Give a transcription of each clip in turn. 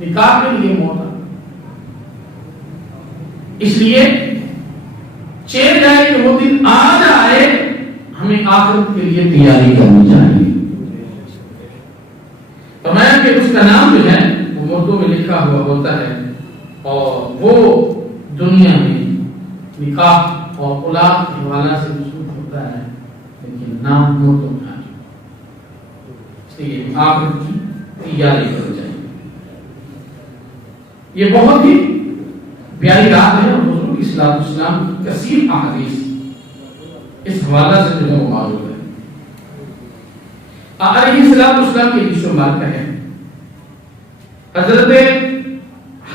نکاح کے لیے موت آ گئی. اس لیے چین جائے کہ وہ دن آ جائے، ہمیں آخرت کے لیے تیاری کرنی چاہیے. فرمایا کہ اس کا نام جو ہے وہ اردو میں لکھا ہوا ہوتا ہے، اور وہ دنیا میں نکاح اور اولاد کے حوالہ سے مشہور ہوتا ہے، لیکن نام مردوں میں آ جائے. اس لیے آخرت کی تیاری کرنی چاہیے. یہ بہت ہی پیاری رات ہے، اور حضور صلی اللہ علیہ وسلم کی کثیر احادیث اس حوالہ سے جو ہے وہ موجود ہے. علیہ السلام کی حدیث مبارکہ ہے، حضرت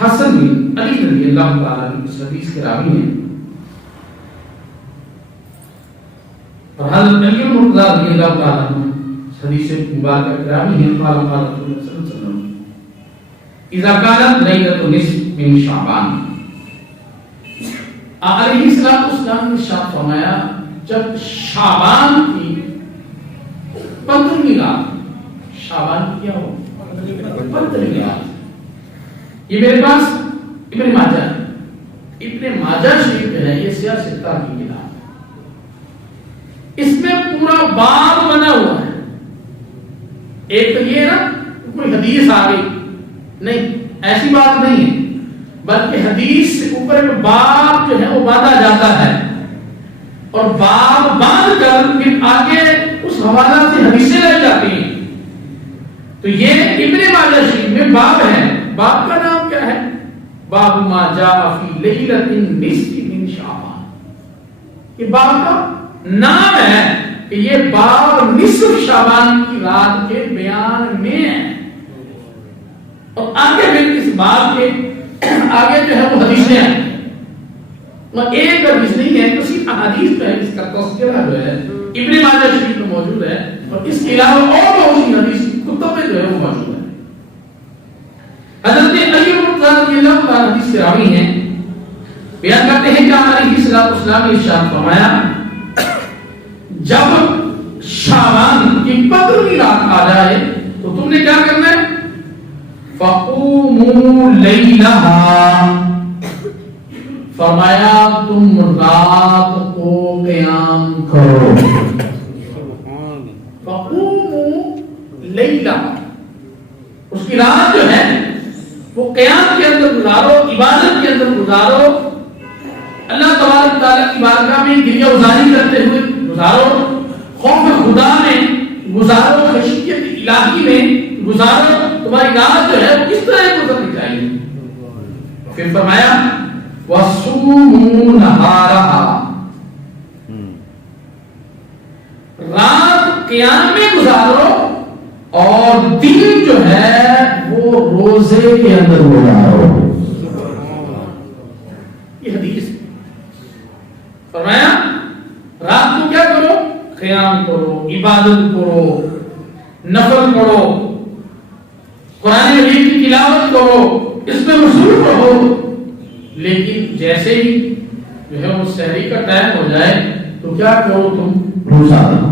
حسن بن علی رضی اللہ تعالیٰ عنہ اس حدیث کے راوی ہیں، اور حضرت علی مرتضیٰ رضی اللہ تعالیٰ عنہ اس حدیث مبارکہ کے راوی ہیں. قال قال رسول اللہ صلی اللہ علیہ وسلم اذا كانت ليلة النصف من شعبان. علیہ السلام نے شاد فرمایا جب شعبان کی 15ویں رات، شعبان کی کیا ہو 15ویں رات. یہ میرے پاس ابن ماجہ ہے، ابن ماجہ شریف میں ہے، یہ سیاہ ستہ کی کتاب ہے. اس میں پورا باب بنا ہوا ہے. ایک تو یہ نا کوئی حدیث آ گئی نہیں، ایسی بات نہیں ہے، بلکہ حدیث سے اوپر میں باب جو ہے وہ باندھا جاتا ہے، اور باب باندھ کر پھر آگے اس حوالہ سے حدیثیں رہ جاتی ہیں. تو یہ ابن ماجہ شریف میں باب ہے. باب کا نام کیا ہے؟ باب ما جاء فی لیلۃ النصف من شعبان. یہ باب کا نام ہے کہ یہ باب نصف شعبان کی رات کے بیان میں ہے. اور آگے پھر اس باب کے آگے جو ہے وہ حدیثیں ہیں، اور ایک حدیث نہیں ہے، کسی احادیث ہے. اس کا تذکرہ جو ہے ابن ماجہ شریف میں موجود ہے، اور اس کے علاوہ اور بہت سی حدیث کتب میں جو ہے وہ موجود ہے. حضرت علی رضی اللہ عنہ حدیث کے راوی ہیں، بیان کرتے ہیں کہ علیہ السلام نے ارشاد فرمایا جب شعبان کی 15ویں رات آ جائے تو تم نے کیا کرنا ہے؟ فَقُومُوا لَيْلَهَا، فرمایا تم رات کو قیام کرو. فَقُومُوا لَيْلَهَا، اس کی رات جو ہے وہ قیام کے اندر گزارو، عبادت کے اندر گزارو، اللہ تبارک تعالیٰ کی بارگاہ میں گریہ گزاری کرتے ہوئے گزارو، خوف خدا میں گزارو، خشیت الہی میں گزارو. تمہاری رات جو ہے وہ کس طرح گزرنی چاہیے؟ پھر فرمایا وَصُومُوا نَهَارَهَا، رات قیام میں گزارو اور دن جو ہے وہ روزے کے اندر گزارو. یہ حدیث فرمایا رات کو کیا کرو؟ قیام کرو، عبادت کرو، نفل پڑھو، قرآن مجید کی تلاوت کرو، اس میں مصروف رہو. لیکن جیسے ہی جو ہے وہ سحری کا ٹائم ہو جائے تو کیا کرو؟ تم روزہ رکھو.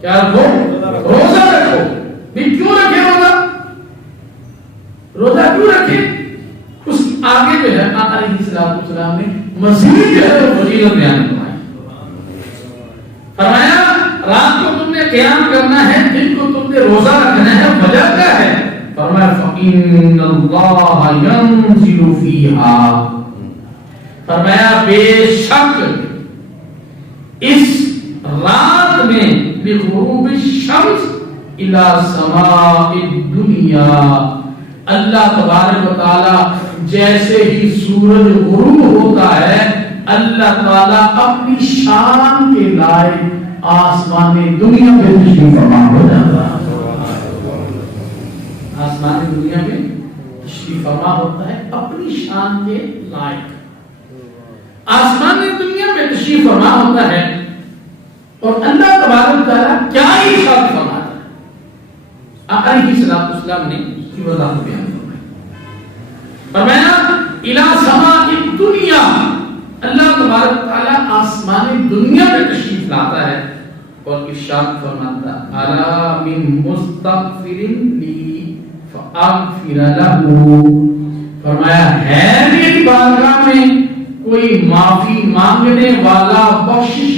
کیا رکھو؟ روزہ رکھو. بھی کیوں رکھے روزہ؟ روزہ کیوں رکھے؟ اس آگے جو ہے علیہ السلام نے مزید جو ہے وہ فضیلت بیان فرمائی. فرمایا رات کو تم نے قیام کرنا ہے، دن کو تم نے روزہ رکھنا ہے. وجہ کیا ہے؟ فرمایا فَإِنَّ اللَّهَ يَنزِلُ فِيهَا، فرمایا بے شک اس رات میں بغروب الشمس الى سماء الدنیا، اللہ تبارک و تعالی جیسے ہی سورج غروب ہوتا ہے اللہ تعالی اپنی شان کے لائق آسمان دنیا میں تشریف فرما ہو جاتا ہے. آسمان دنیا میں تشریف فرما ہوتا ہے اپنی شان کے لائق. آسمان دنیا میں تشریف فرما ہوتا ہے اور اللہ تبارک تعالیٰ کیا ہی ارشاد فرماتا ہے. علیہ السلام نے اس کی وضاحت بیان فرمایا الی سماء الدنیا، اللہ تبارک تعالیٰ آسمان دنیا میں تشریف لاتا ہے اور ارشاد فرماتا الا من مستغفر لی فَأَغْفِرَ لَهُ، فرمایا ہے میری بارگاہ میں کوئی معافی مانگنے والا، بخشش